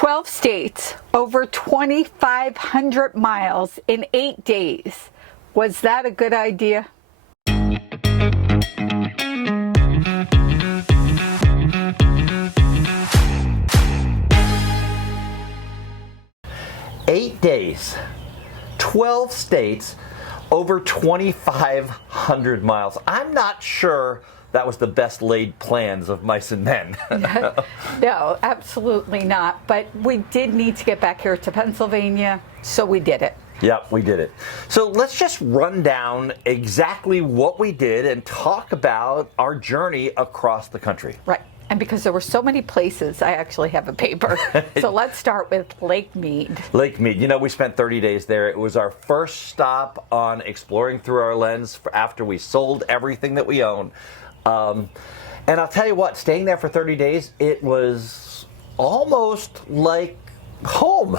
12 states, over 2,500 miles in 8 days. Was that a good idea? Eight days, 12 states, over 2,500 miles. I'm not sure that was the best laid plans of mice and men. No, absolutely not. But we did need to get back here to Pennsylvania, so we did it. Yep, we did it. So let's just run down exactly what we did and talk about our journey across the country. Right. And because there were so many places, I actually have a paper. So let's start with Lake Mead. Lake Mead. You know, we spent 30 days there. It was our first stop on exploring through our lens after we sold everything that we own. And I'll tell you what, staying there for 30 days, it was almost like home.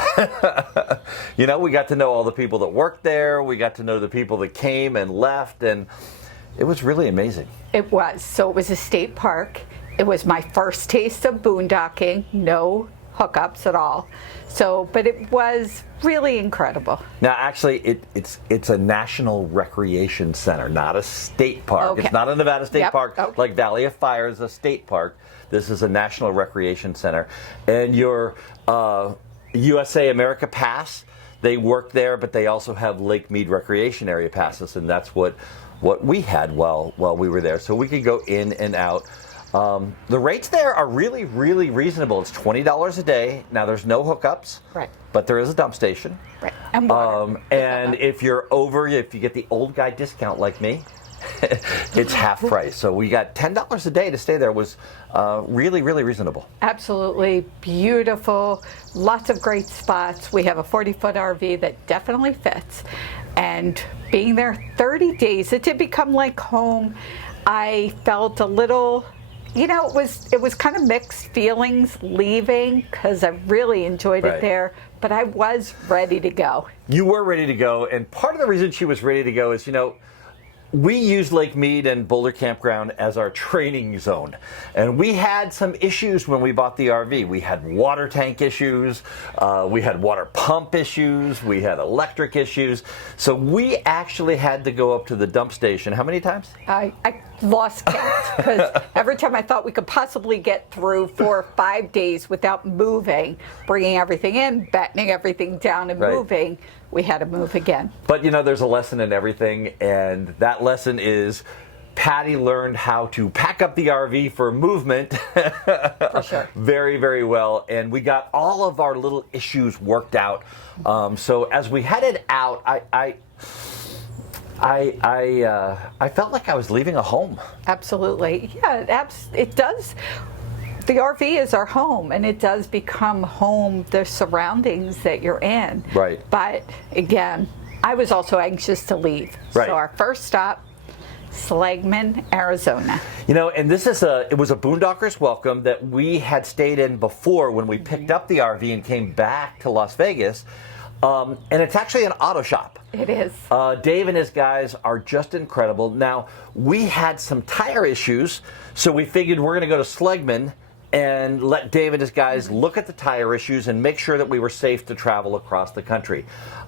You know, we got to know all the people that worked there. We got to know the people that came and left, and it was really amazing. It was. So it was a state park. It was my first taste of boondocking, no hookups at all. So, but it was really incredible. Now, actually, it's a national recreation center, not a state park. Okay. It's not a Nevada State Park Okay. like Valley of Fire is a state park. This is a national recreation center. And your USA America Pass, they work there, but they also have Lake Mead Recreation Area passes, and that's what we had while we were there. So we could go in and out. The rates there are really, really reasonable. It's $20 a day. Now, there's no hookups, Right. but there is a dump station. Right. And water. And if you get the old guy discount like me, it's half price. So we got $10 a day to stay there. It was really, really reasonable. Absolutely beautiful. Lots of great spots. We have a 40-foot RV that definitely fits. And being there 30 days, it did become like home. I felt a little... You know, it was kind of mixed feelings leaving because I really enjoyed it there, but I was ready to go. You were ready to go, and part of the reason she was ready to go is, you know, we use Lake Mead and Boulder Campground as our training zone. And we had some issues when we bought the RV. We had water tank issues, we had water pump issues, we had electric issues. So we actually had to go up to the dump station. How many times? I lost count because every time I thought we could possibly get through 4 or 5 days without moving, bringing everything in, battening everything down and moving, we had to move again. But you know, there's a lesson in everything, and that lesson is Patti learned how to pack up the RV for movement For sure. very, very well, and we got all of our little issues worked out. So as we headed out, I felt like I was leaving a home. Absolutely. Yeah, it does. The RV is our home, and it does become home, the surroundings that you're in. Right. But again, I was also anxious to leave. Right. So our first stop, Seligman, Arizona. You know, and it was a Boondocker's welcome that we had stayed in before when we picked up the RV and came back to Las Vegas. And it's actually an auto shop. It is. Dave and his guys are just incredible. Now, we had some tire issues, so we figured we're going to go to Seligman and let Dave and his guys look at the tire issues and make sure that we were safe to travel across the country.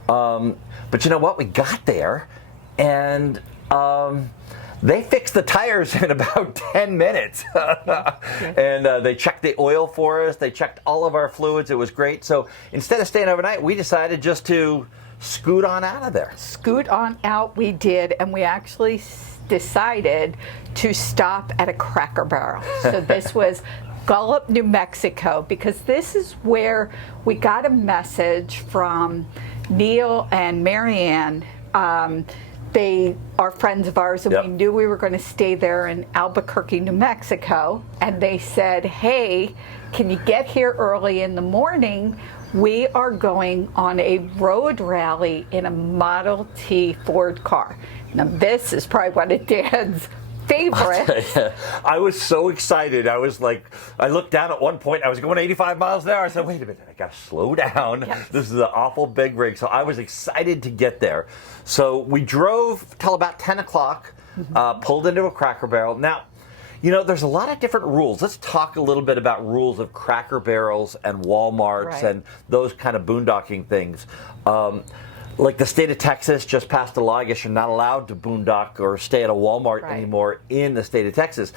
But you know what? We got there, and they fixed the tires in about 10 minutes. And they checked the oil for us. They checked all of our fluids. It was great. So instead of staying overnight, we decided just to scoot on out of there. Scoot on out we did, and we actually decided to stop at a Cracker Barrel. So this was Gallup, New Mexico, because this is where we got a message from Neil and Marianne. They are friends of ours, and we knew we were going to stay there in Albuquerque, New Mexico. And they said, hey, can you get here early in the morning? We are going on a road rally in a Model T Ford car. Now, this is probably one of Dan's favorites. I was so excited. I was like, I looked down at one point. I was going 85 miles an hour. I said, wait a minute, I got to slow down. Yes. This is an awful big rig. So I was excited to get there. So we drove till about 10 o'clock, pulled into a Cracker Barrel. Now, You know, there's a lot of different rules. Let's talk a little bit about rules of Cracker Barrels and Walmarts Right. and those kind of boondocking things. Like the state of Texas just passed a law, I guess you're not allowed to boondock or stay at a Walmart Right. anymore in the state of Texas.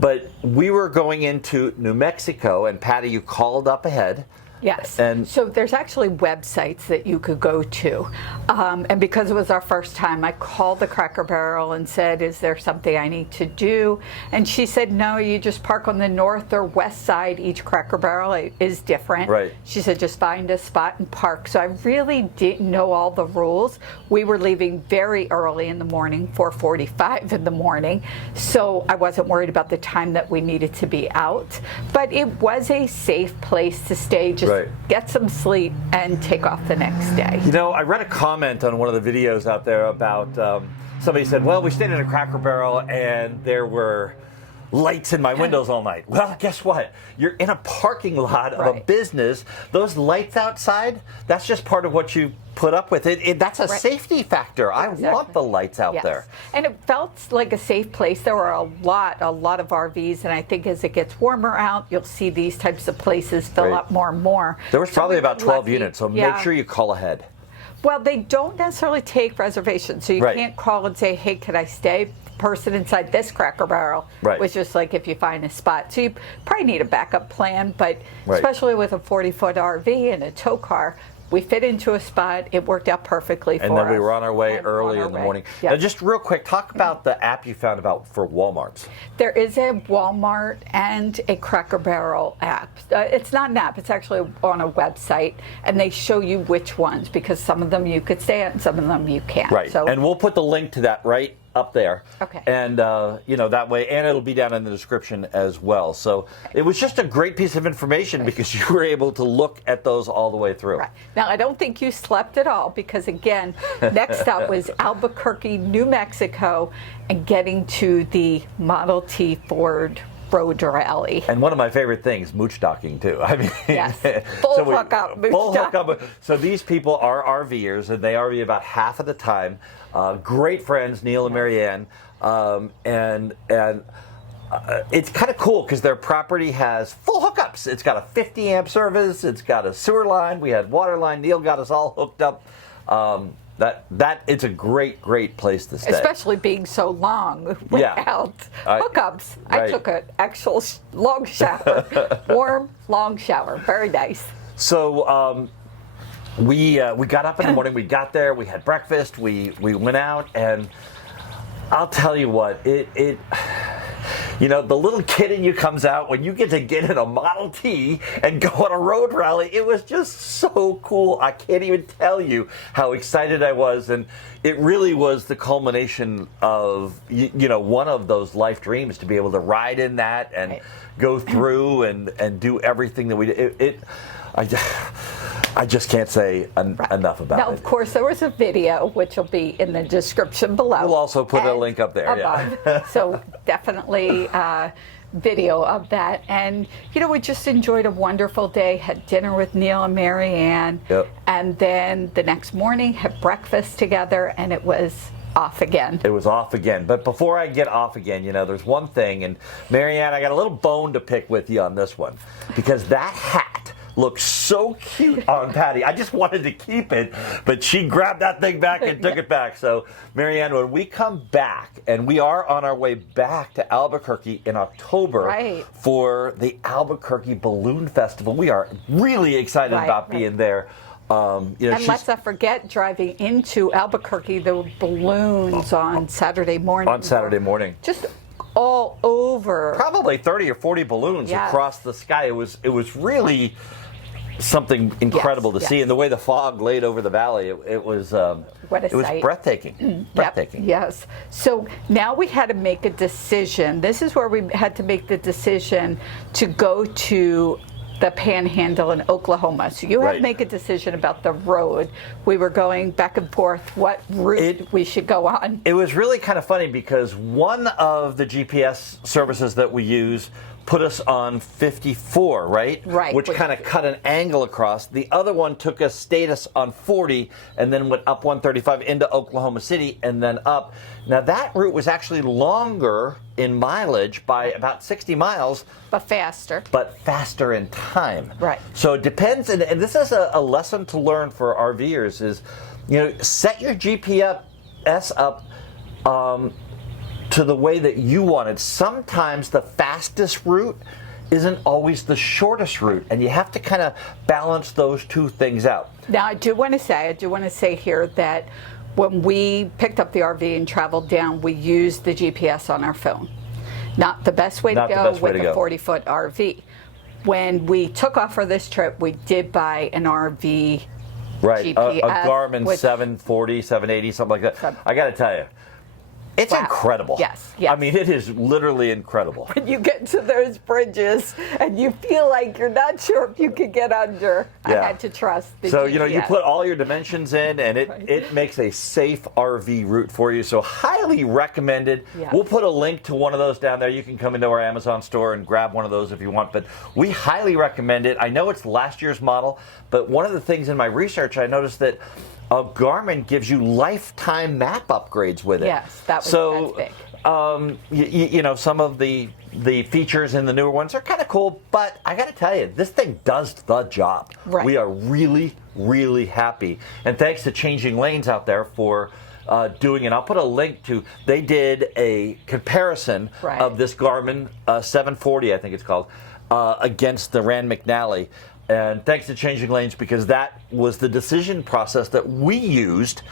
But we were going into New Mexico, and Patti, you called up ahead. Yes. And so there's actually websites that you could go to. And because it was our first time, I called the Cracker Barrel and said, is there something I need to do? And she said, no, you just park on the north or west side. Each Cracker Barrel is different. Right. She said, just find a spot and park. So I really didn't know all the rules. We were leaving very early in the morning, 4:45 in the morning. So I wasn't worried about the time that we needed to be out. But it was a safe place to stay. Just Right. get some sleep and take off the next day. You know, I read a comment on one of the videos out there about somebody said, well, we stayed in a Cracker Barrel and there were lights in my windows all night. Well, guess what? You're in a parking lot of a Right. business. Those lights outside, that's just part of what you put up with. That's a Right. safety factor. I want Exactly. the lights out Yes. there. And it felt like a safe place. There were a lot of RVs, and I think as it gets warmer out, you'll see these types of places fill Right. up more and more. There was So probably we were about 12 lucky. units, so Yeah. make sure you call ahead. Well, they don't necessarily take reservations, so you Right. can't call and say, hey, could I stay? The person inside this Cracker Barrel Right. was just like, if you find a spot. So you probably need a backup plan, but Right. especially with a 40-foot RV and a tow car, we fit into a spot. It worked out perfectly for us. And then we were on our way And early on our in the way. morning. Yeah. Now, just real quick, talk about the app you found about for Walmarts. There is a Walmart and a Cracker Barrel app. It's not an app, it's actually on a website, and they show you which ones, because some of them you could stay at and some of them you can't. Right. So, And we'll put the link to that right up there. Okay. And, you know, that way, and it'll be down in the description as well. So it was just a great piece of information because you were able to look at those all the way through. right. Now, I don't think you slept at all, because again, next up was Albuquerque, New Mexico, and getting to the Model T Ford Road Rally. And one of my favorite things, mooch-docking too. I mean, Yes. Full hookup, Full mooch-dock. hookup. So these people are RVers, and they RV about half of the time. Great friends, Neil and Marianne, and it's kind of cool because their property has full hookups. It's got a 50 amp service. It's got a sewer line. We had water line. Neil got us all hooked up. That it's a great place to stay. Especially being so long without hookups. I right. took an actual long shower, warm, long shower. Very nice. So we got up in the morning. We got there. We had breakfast. We went out, and I'll tell you what, it you know, the little kid in you comes out when you get to get in a Model T and go on a road rally. It was just so cool. I can't even tell you how excited I was, and it really was the culmination of you know, one of those life dreams, to be able to ride in that and Right. go through and do everything that we did. I just can't say enough about Now, it. of course, there was a video, which will be in the description below. We'll also put a and link up there, yeah. above. So definitely video of that. And, you know, we just enjoyed a wonderful day, had dinner with Neil and Marianne, Yep. and then the next morning had breakfast together, and it was off again. It was off again. But before I get off again, you know, there's one thing, and Marianne, I got a little bone to pick with you on this one, because that hat looks so cute on Patti. I just wanted to keep it, but she grabbed that thing back and took it back. So, Marianne, when we come back, and we are on our way back to Albuquerque in October Right. for the Albuquerque Balloon Festival, we are really excited Right, about right. being there. You know, And let's not forget, driving into Albuquerque, the balloons on Saturday morning. on Saturday morning. Just all over. Probably 30 or 40 balloons Yes. across the sky. It was really something incredible to see, yes. and the way the fog laid over the valley, it was What a it was sight. breathtaking. Breathtaking. Yep, yes. So now we had to make a decision. This is where we had to make the decision to go to the Panhandle in Oklahoma. So you had to Right. make a decision about the road. We were going back and forth what route we should go on. It was really kind of funny because one of the GPS services that we use put us on 54, right? Right. Which kind of cut an angle across. The other one stayed us on 40 and then went up 135 into Oklahoma City and then up. Now that route was actually longer in mileage by about 60 miles. But faster. But faster in time. Right. So it depends, and this is a lesson to learn for RVers is, set your GPS up to the way that you want it. Sometimes the fastest route isn't always the shortest route, and you have to kind of balance those two things out. Now, I do want to say here that when we picked up the RV and traveled down, we used the GPS on our phone. Not the best way to go with a 40-foot RV. When we took off for this trip, we did buy an RV right, GPS. A Garmin 740, 780, something like that. I got to tell you, it's incredible. Yes. I mean, it is literally incredible. When you get to those bridges and you feel like you're not sure if you can get under, I had to trust the So, GPS. you put all your dimensions in, and it makes a safe RV route for you. So, highly recommended. Yeah. We'll put a link to one of those down there. You can come into our Amazon store and grab one of those if you want. But we highly recommend it. I know it's last year's model, but one of the things in my research, I noticed that Garmin gives you lifetime map upgrades with it. Yes, that's big. Some of the features in the newer ones are kind of cool, but I got to tell you, this thing does the job. Right. We are really, really happy. And thanks to Changing Lanes out there for doing it. I'll put a link to, they did a comparison of this Garmin 740, I think it's called, against the Rand McNally. And thanks to Changing Lanes, because that was the decision process that we used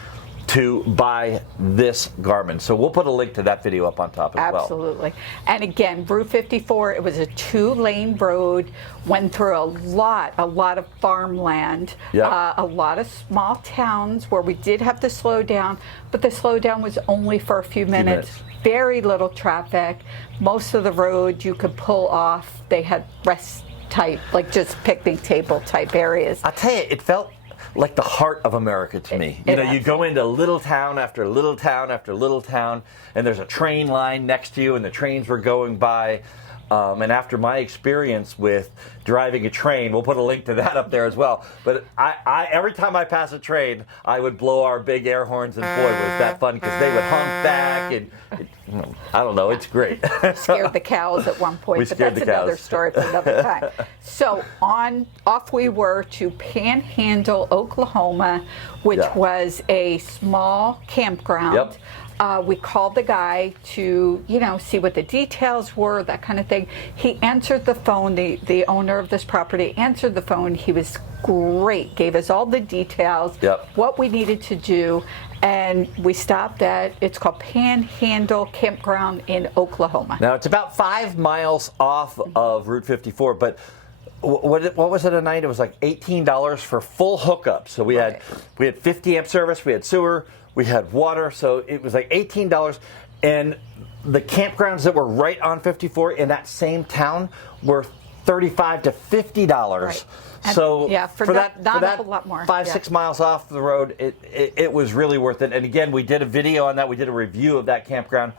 to buy this Garmin. So we'll put a link to that video up on top as well. Absolutely. And again, Route 54, it was a 2-lane road, went through a lot of farmland, a lot of small towns where we did have to slow down, but the slowdown was only for a few minutes. Very little traffic. Most of the road you could pull off. They had rest type, like just picnic table type areas. I'll tell you, it felt like the heart of America to me. You go into little town after little town after little town, and there's a train line next to you, and the trains were going by. And after my experience with driving a train, we'll put a link to that up there as well. But I every time I pass a train, I would blow our big air horns, and boy, was that fun, because they would honk back, and I don't know, it's great. Scared the cows at one point, but that's another story for another time. So off we were to Panhandle, Oklahoma, which was a small campground. We called the guy to, see what the details were, that kind of thing. He answered the phone. The owner of this property answered the phone. He was great. Gave us all the details, what we needed to do, and we stopped at, it's called Panhandle Campground in Oklahoma. Now, it's about 5 miles off of Route 54, but what was it a night? It was like $18 for full hookup. So we had 50 amp service, we had sewer, we had water, so it was like $18. And the campgrounds that were right on 54 in that same town were $35 to $50. Right. So for that a whole lot more. 5-6 miles off the road, it was really worth it. And again, we did a video on that. We did a review of that campground.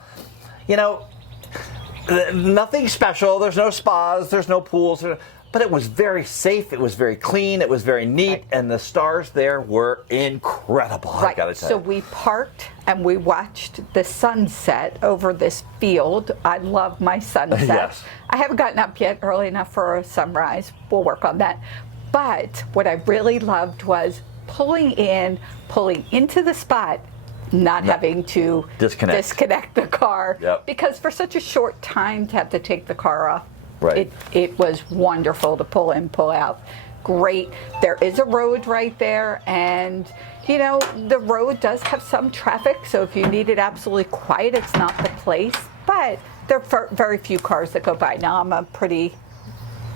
Nothing special. There's no spas. There's no pools. But it was very safe, it was very clean, it was very neat, and the stars there were incredible, I gotta tell you. So we parked and we watched the sunset over this field. I love my sunset. Yes. I haven't gotten up yet early enough for a sunrise. We'll work on that. But what I really loved was pulling into the spot, not having to disconnect the car. Because for such a short time to have to take the car off, it was wonderful to pull in, pull out. Great. There is a road right there, and the road does have some traffic, so if you need it absolutely quiet, it's not the place, but there are very few cars that go by. Now, I'm a pretty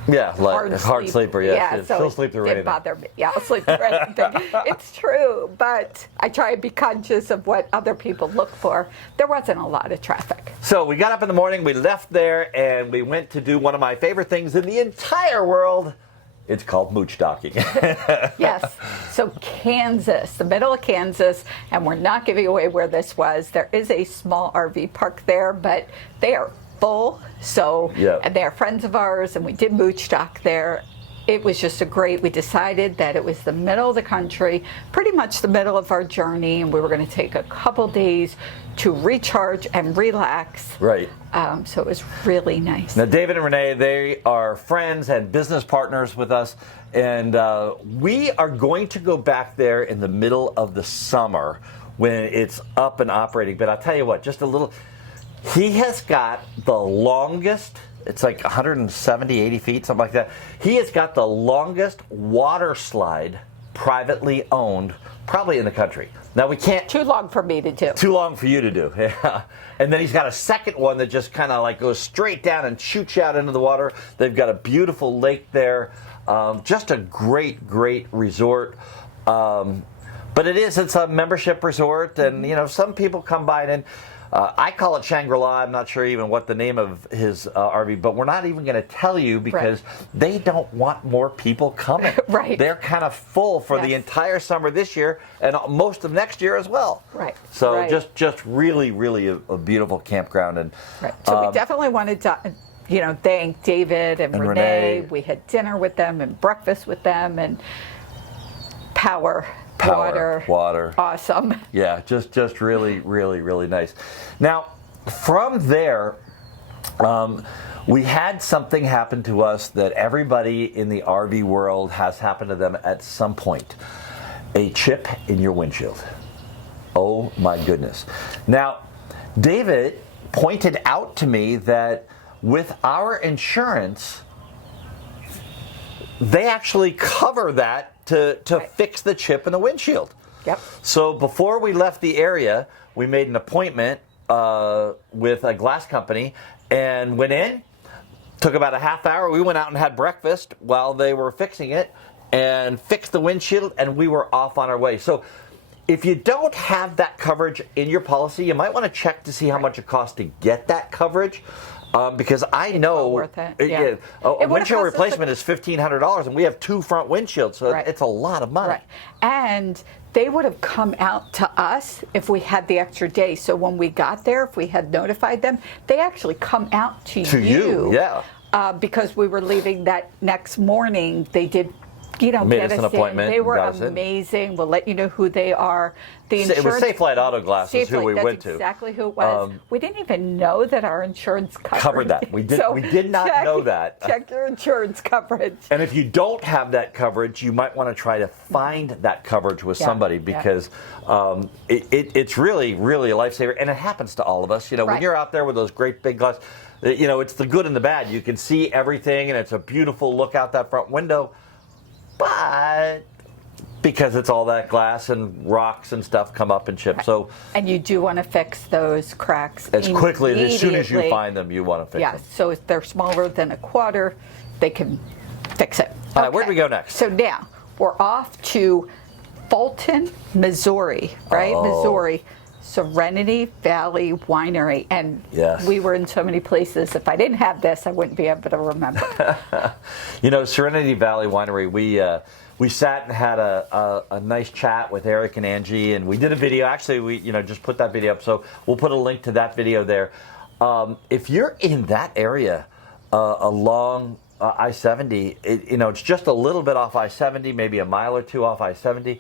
hard sleeper, yes. So she'll sleep through anything. Didn't bother me. Yeah, I'll sleep through anything. It's true, but I try and be conscious of what other people look for. There wasn't a lot of traffic. So we got up in the morning, we left there, and we went to do one of my favorite things in the entire world. It's called moochdocked. Yes. So Kansas, the middle of Kansas, and we're not giving away where this was. There is a small RV park there, but they are full. So, Yeah. and they're friends of ours, and we did moochdock there. It was just we decided that it was the middle of the country, pretty much the middle of our journey, and we were going to take a couple days to recharge and relax. Right. So it was really nice. Now, David and Renee, they are friends and business partners with us, and we are going to go back there in the middle of the summer when it's up and operating. But I'll tell you what, just a little, he has got the longest, it's like 170, 80 feet, something like that. He has got the longest water slide privately owned probably in the country. Now we can't. Too long for me to do. Too long for you to do, yeah. And then he's got a second one that just kind of like goes straight down and shoots you out into the water. They've got a beautiful lake there. Just a great, great resort. But it's a membership resort, and you know, some people come by and I call it Shangri-La. I'm not sure even what the name of his RV, but we're not even going to tell you because they don't want more people coming. Right. They're kind of full for the entire summer this year and most of next year as well. Right. So just really, really a beautiful campground. And so we definitely wanted to, thank David and Renee. We had dinner with them and breakfast with them, and power, water, awesome. Yeah, just really, really, really nice. Now, from there, we had something happen to us that everybody in the RV world has happened to them at some point. A chip in your windshield. Oh my goodness. Now, David pointed out to me that with our insurance, they actually cover that to fix the chip in the windshield. Yep. So before we left the area, we made an appointment with a glass company and went in. Took about a half hour. We went out and had breakfast while they were fixing it and fixed the windshield, and we were off on our way. So if you don't have that coverage in your policy, you might want to check to see how much it costs to get that coverage. Because I know worth it. A windshield replacement is $1,500, and we have 2 front windshields, so it's a lot of money. Right. And they would have come out to us if we had the extra day. So when we got there, if we had notified them, they actually come out to you. Yeah. Because we were leaving that next morning, they did. Made us an appointment. They were amazing. We'll let you know who they are. It was Safe Light Auto Glass is who we went to. That's exactly who it was. We didn't even know that our insurance covered that. We did not know that. Check your insurance coverage. And if you don't have that coverage, you might want to try to find that coverage with somebody because it's really, really a lifesaver. And it happens to all of us. When you're out there with those great big glass, it's the good and the bad. You can see everything, and it's a beautiful look out that front window. But because it's all that glass and rocks and stuff come up and chip. So and you do want to fix those cracks as quickly as soon as you find them, you want to fix them. So if they're smaller than a quarter, they can fix it. All right, where do we go next? So now we're off to Fulton, Missouri, right? Missouri. Serenity Valley Winery, and we were in so many places. If I didn't have this, I wouldn't be able to remember. Serenity Valley Winery, we sat and had a nice chat with Eric and Angie, and we did a video. Actually, we just put that video up, so we'll put a link to that video there. If you're in that area along I-70, it's just a little bit off I-70, maybe a mile or 2 off I-70.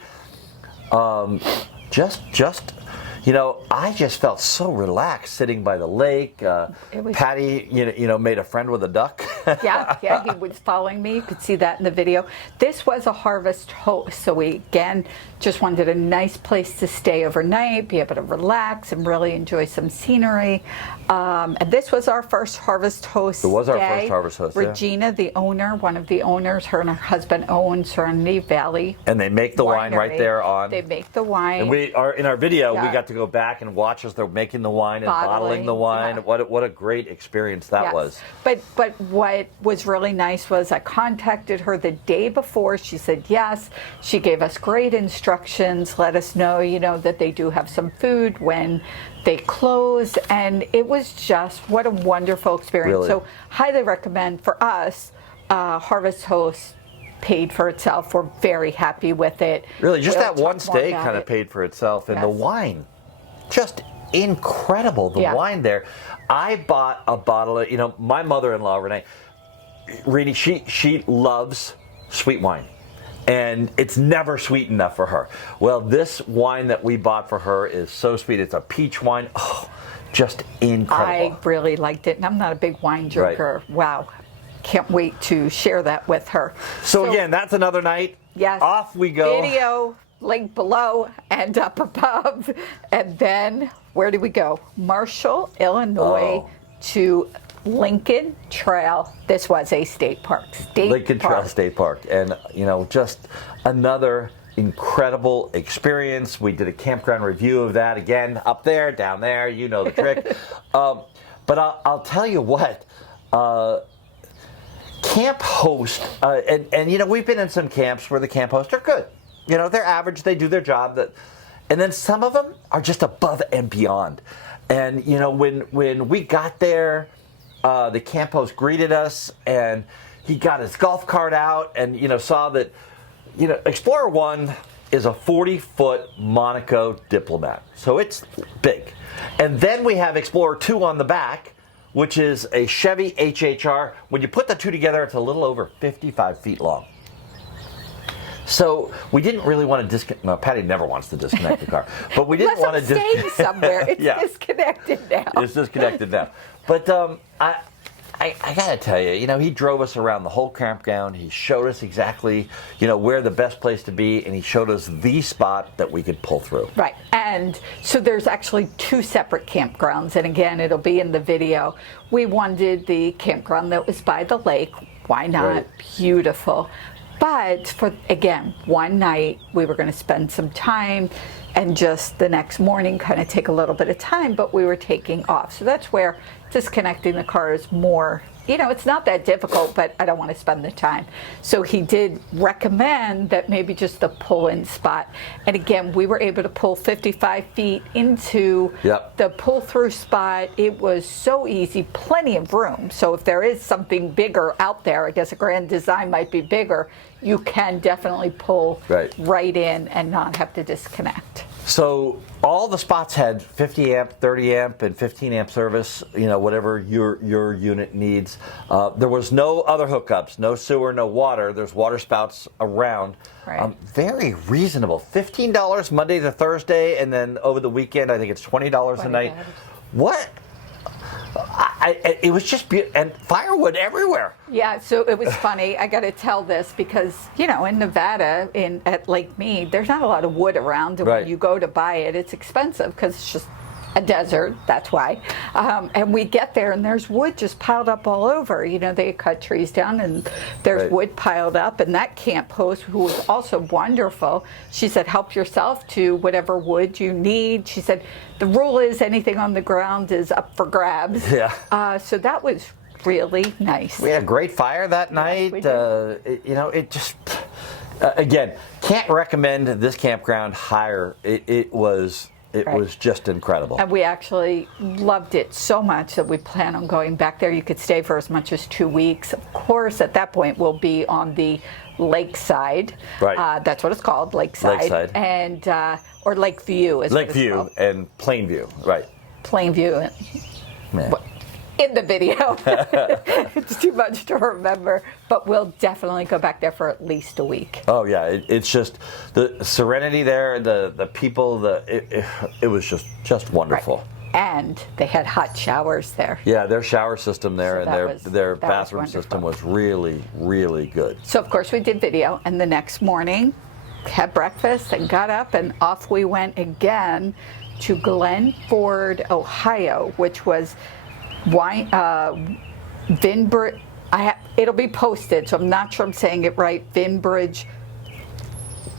I just felt so relaxed sitting by the lake. Patti, made a friend with a duck. Yeah, he was following me. You could see that in the video. This was a Harvest Host, so we, again, just wanted a nice place to stay overnight, be able to relax and really enjoy some scenery. And this was our first Harvest Host. It was our first Harvest Host, Regina, the owner, one of the owners, her and her husband own Serenity Valley. And they make the wine right there on. They make the wine. And in our video, we got to go back and watch as they're making the wine and bottling the wine. What a great experience that was. But what was really nice was I contacted her the day before. She said yes. She gave us great instructions, let us know, that they do have some food when they close, and it was just what a wonderful experience. Really? So highly recommend for us. Harvest Host paid for itself. We're very happy with it. Really, just that one stay kind of paid for itself, and the wine, just incredible, the wine there. I bought a bottle of, my mother-in-law, Renee, she loves sweet wine. And it's never sweet enough for her. Well, this wine that we bought for her is so sweet. It's a peach wine. Oh, just incredible. I really liked it, and I'm not a big wine drinker. Right. Wow. Can't wait to share that with her. So again, that's another night. Yes. Off we go. Video, link below and up above. And then, where do we go? Marshall, Illinois to Lincoln Trail. This was a state park. Lincoln Trail State Park. And, just another incredible experience. We did a campground review of that. Again, up there, down there, you know the trick. But I'll tell you what, camp host, and we've been in some camps where the camp hosts are good. They're average, they do their job. And then some of them are just above and beyond. And, when we got there, the camp host greeted us, and he got his golf cart out and, saw that, Explorer 1 is a 40-foot Monaco Diplomat. So it's big. And then we have Explorer 2 on the back, which is a Chevy HHR. When you put the two together, it's a little over 55 feet long. So we didn't really want to disconnect. No, Patti never wants to disconnect the car, but we didn't want to disconnect somewhere. It's disconnected now. It's disconnected now. But I got to tell you, he drove us around the whole campground. He showed us exactly, where the best place to be, and he showed us the spot that we could pull through. Right. And so there's actually two separate campgrounds, and again, it'll be in the video. We wanted the campground that was by the lake. Why not? Right. Beautiful. But for, again, one night, we were going to spend some time and just the next morning kind of take a little bit of time, but we were taking off. So that's where disconnecting the car is more, it's not that difficult, but I don't want to spend the time. So he did recommend that maybe just the pull-in spot. And again, we were able to pull 55 feet into the pull-through spot. It was so easy, plenty of room. So if there is something bigger out there, I guess a Grand Design might be bigger, you can definitely pull right in and not have to disconnect. So all the spots had 50 amp, 30 amp, and 15 amp service, whatever your unit needs. There was no other hookups, no sewer, no water. There's water spouts around. Right. Very reasonable. $15 Monday to Thursday, and then over the weekend, I think it's $20 a night. What? It was just beautiful, and firewood everywhere. Yeah, so it was funny. I got to tell this because, in Nevada, at Lake Mead, there's not a lot of wood around. And when you go to buy it, it's expensive because it's just a desert. That's why. And we get there, and there's wood just piled up all over. They cut trees down, and there's wood piled up. And that camp host, who was also wonderful, she said, help yourself to whatever wood you need. She said, the rule is anything on the ground is up for grabs. Yeah. So that was really nice. We had a great fire that night. It just, again, can't recommend this campground higher. It was just incredible. And we actually loved it so much that we plan on going back there. You could stay for as much as 2 weeks. Of course, at that point, we'll be on the lakeside. Right. That's what it's called, lakeside. And, or Lake View is what it's called. Lake View and Plain View, right. Plain View. In the video. It's too much to remember, but we'll definitely go back there for at least a week. Oh yeah, it's just the serenity there, the people, it was just wonderful. Right. And they had hot showers there. Yeah, their shower system there, so and their bathroom system was really, really good. So of course we did video, and the next morning had breakfast and got up, and off we went again to Glen Ford, Ohio, which was Vinberige. It'll be posted, so I'm not sure I'm saying it right. Vinberige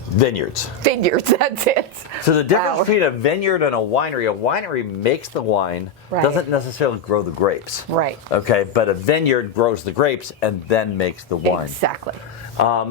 Vineyards. That's it. So the difference between a vineyard and a winery makes the wine, doesn't necessarily grow the grapes. Right. Okay, but a vineyard grows the grapes and then makes the wine. Exactly.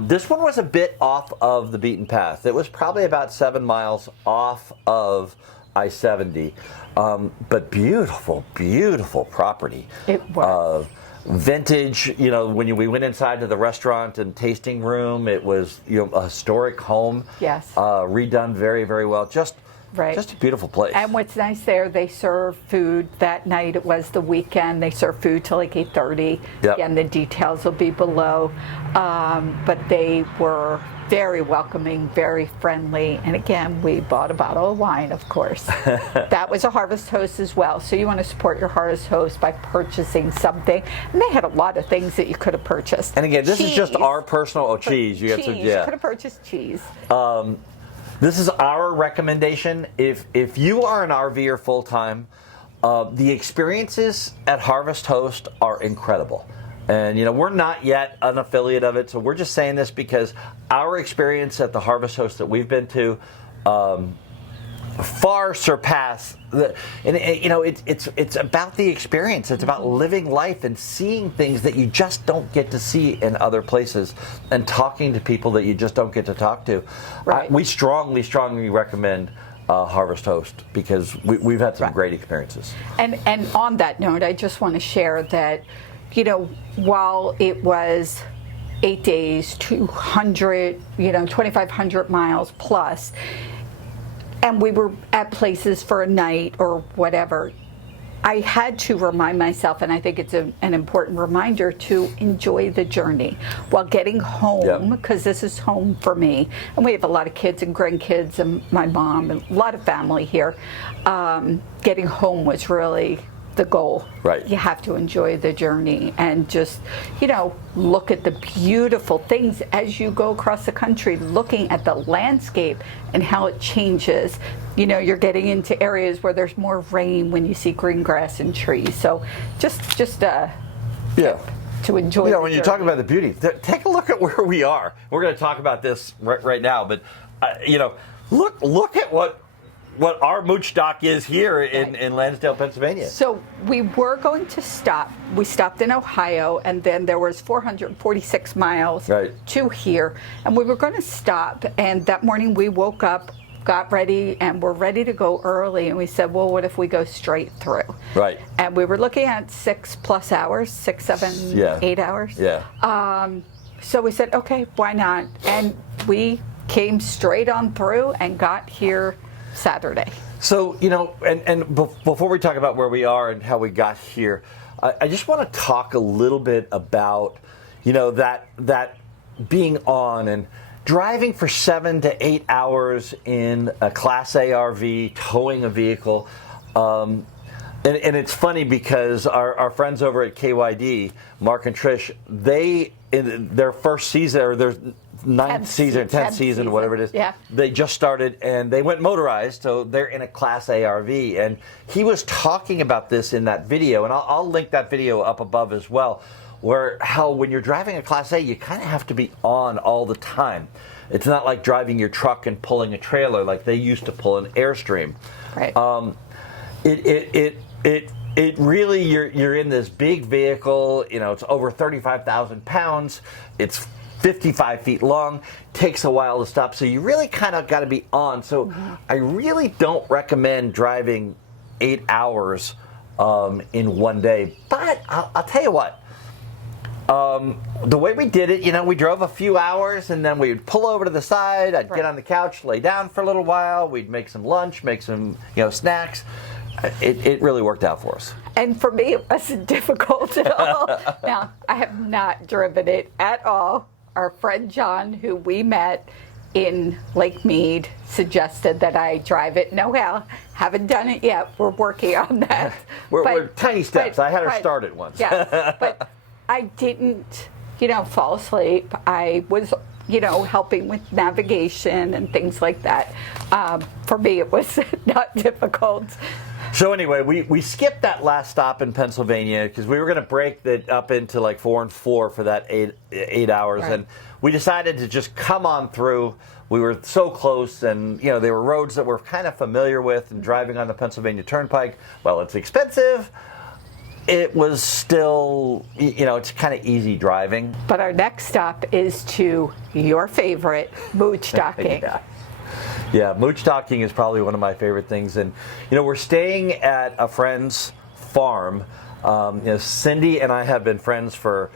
This one was a bit off of the beaten path. It was probably about 7 miles off of I-70, but beautiful, beautiful property. It was. Vintage, when we went inside to the restaurant and tasting room, it was, a historic home. Yes. Redone very, very well. Just Right. Just a beautiful place. And what's nice there, they serve food that night. It was the weekend. They serve food till like 8:30. Yep. Again, the details will be below. But they were very welcoming, very friendly. And again, we bought a bottle of wine, of course. That was a Harvest Host as well. So you want to support your Harvest Host by purchasing something. And they had a lot of things that you could have purchased. And again, this is just our personal cheese. You got some, You could have purchased cheese. This is our recommendation. If you are an RVer full time, the experiences at Harvest Host are incredible. And we're not yet an affiliate of it, so we're just saying this because our experience at the Harvest Host that we've been to far surpass it's about the experience. It's about living life and seeing things that you just don't get to see in other places, and talking to people that you just don't get to talk to. Right. We strongly recommend Harvest Host because we've had some great experiences. And on that note, I just want to share that while it was 8 days, 2,500 miles plus, and we were at places for a night or whatever, I had to remind myself, and I think it's an important reminder, to enjoy the journey while getting home, because this is home for me. And we have a lot of kids and grandkids and my mom and a lot of family here. Getting home was really the goal. Right. You have to enjoy the journey and just, look at the beautiful things as you go across the country, looking at the landscape and how it changes. You're getting into areas where there's more rain when you see green grass and trees. So just to enjoy the when you journey. talk about the beauty, take a look at where we are. We're going to talk about this right now, but look at what our mooch dock is here in Lansdale, Pennsylvania. So we were going to stop. We stopped in Ohio, and then there was 446 miles to here. And we were going to stop, and that morning we woke up, got ready, and we're ready to go early. And we said, well, what if we go straight through? Right. And we were looking at 6+ hours, 6, 7, 8 hours. Yeah. So we said, okay, why not? And we came straight on through and got here Saturday. So, and before we talk about where we are and how we got here, I just want to talk a little bit about, that being on and driving for 7 to 8 hours in a Class A RV, towing a vehicle. And it's funny because our friends over at KYD, Mark and Trish, they, in their first season, or their 10th season, whatever it is, they just started and they went motorized, so they're in a Class A RV. And he was talking about this in that video, and I'll link that video up above as well, where how when you're driving a Class A, you kind of have to be on all the time. It's not like driving your truck and pulling a trailer like they used to pull an Airstream. Right. It really, you're in this big vehicle, it's over 35,000 pounds, it's 55 feet long, takes a while to stop, so you really kind of got to be on. So I really don't recommend driving 8 hours in one day. But I'll tell you what, the way we did it, we drove a few hours and then we'd pull over to the side, I'd get on the couch, lay down for a little while, we'd make some lunch, make some snacks. It really worked out for us. And for me, it wasn't difficult at all. Now, I have not driven it at all. Our friend John, who we met in Lake Mead, suggested that I drive it. No, haven't done it yet. We're working on that. We're tiny steps. I had her start it once. Yes, but I didn't, fall asleep. I was, helping with navigation and things like that. For me, it was not difficult. So anyway, we skipped that last stop in Pennsylvania because we were going to break that up into like 4 and 4 for that eight hours, and we decided to just come on through. We were so close, and there were roads that we're kind of familiar with, and driving on the Pennsylvania Turnpike, well, it's expensive. It was still, it's kind of easy driving. But our next stop is to your favorite, mooch-docking. Yeah, mooch-docking is probably one of my favorite things. And, we're staying at a friend's farm. Cindy and I have been friends for,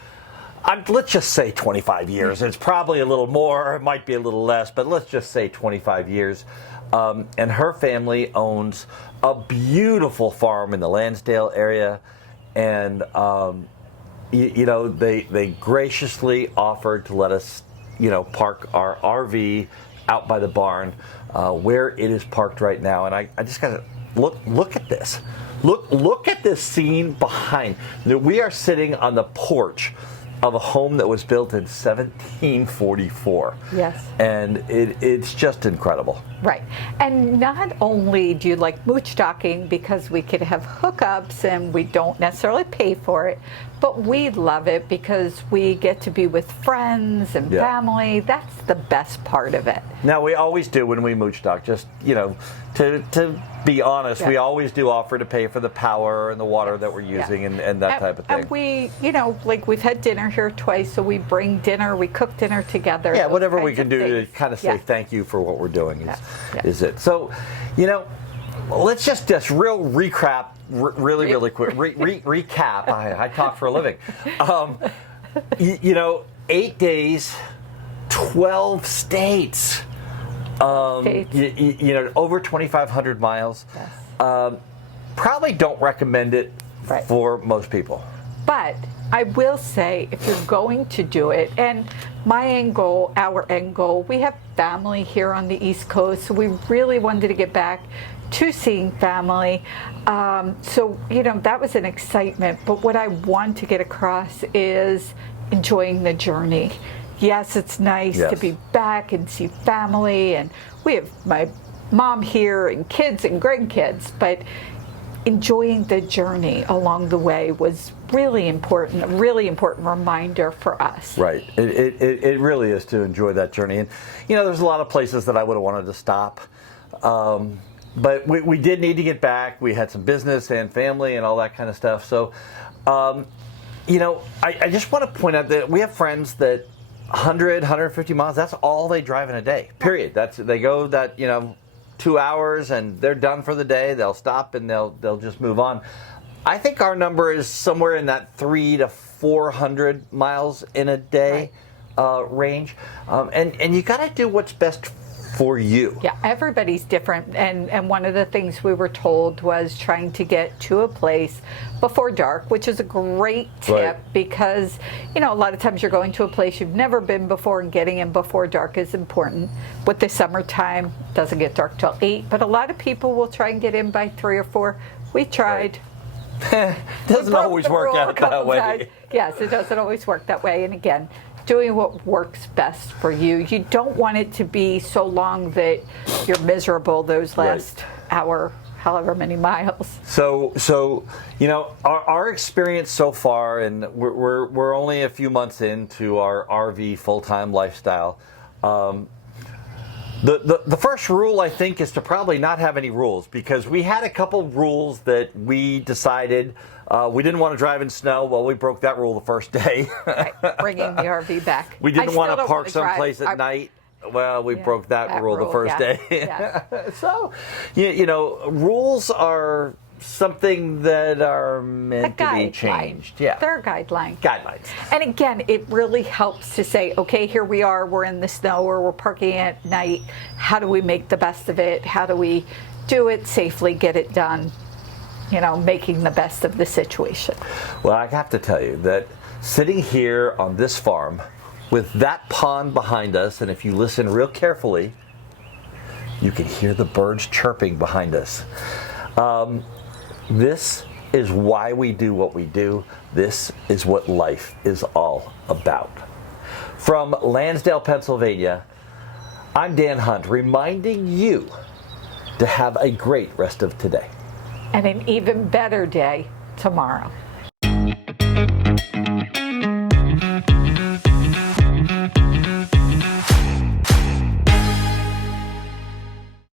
let's just say 25 years. It's probably a little more, it might be a little less, but let's just say 25 years. And her family owns a beautiful farm in the Lansdale area. And, they graciously offered to let us, park our RV out by the barn where it is parked right now. And I just got to look at this. Look at this scene behind. We are sitting on the porch of a home that was built in 1744. Yes. And it's just incredible. Right. And not only do you like mooch-docking because we could have hookups and we don't necessarily pay for it, but we love it because we get to be with friends and family. That's the best part of it. Now, we always do when we mooch-dock, just, to be honest, we always do offer to pay for the power and the water that we're using and that type of thing. And we, we've had dinner here twice, so we bring dinner, we cook dinner together. Yeah, whatever we can do to kind of say thank you for what we're doing is it. So, let's just real recap, really quick. Recap. I talk for a living. 8 days, 12 states. Over 2,500 miles. Yes. Probably don't recommend it for most people. But I will say, if you're going to do it, and our end goal, we have family here on the East Coast, so we really wanted to get back to seeing family. That was an excitement. But what I want to get across is enjoying the journey. Yes, it's nice to be back and see family, and we have my mom here and kids and grandkids, but enjoying the journey along the way was really important, a really important reminder for us. Right. It really is to enjoy that journey. And, there's a lot of places that I would have wanted to stop. But we did need to get back. We had some business and family and all that kind of stuff. So, I just want to point out that we have friends that 100, 150 miles, that's all they drive in a day, period. They go 2 hours and they're done for the day. They'll stop and they'll just move on. I think our number is somewhere in that 300 to 400 miles in a day range. And you got to do what's best for you. Yeah, everybody's different. And one of the things we were told was trying to get to a place before dark, which is a great tip because, a lot of times you're going to a place you've never been before, and getting in before dark is important. With the summertime, it doesn't get dark till 8, but a lot of people will try and get in by 3 or 4. We tried. Doesn't always work out that way. Times. Yes, it doesn't always work that way. And again, doing what works best for you. You don't want it to be so long that you're miserable those last hour, however many miles. So our experience so far, and we're only a few months into our RV full-time lifestyle. The first rule, I think, is to probably not have any rules, because we had a couple rules that we decided we didn't want to drive in snow. Well, we broke that rule the first day. Bringing the RV back. We didn't want to park someplace at night. Well, we broke that rule the first day. So, rules are something that are meant to be changed. Yeah, they're guidelines. And again, it really helps to say, okay, here we are, we're in the snow, or we're parking at night. How do we make the best of it? How do we do it safely, get it done? Making the best of the situation. Well, I have to tell you that sitting here on this farm with that pond behind us, and if you listen real carefully, you can hear the birds chirping behind us. This is why we do what we do. This is what life is all about. From Lansdale, Pennsylvania, I'm Dan Hunt, reminding you to have a great rest of today. And an even better day tomorrow.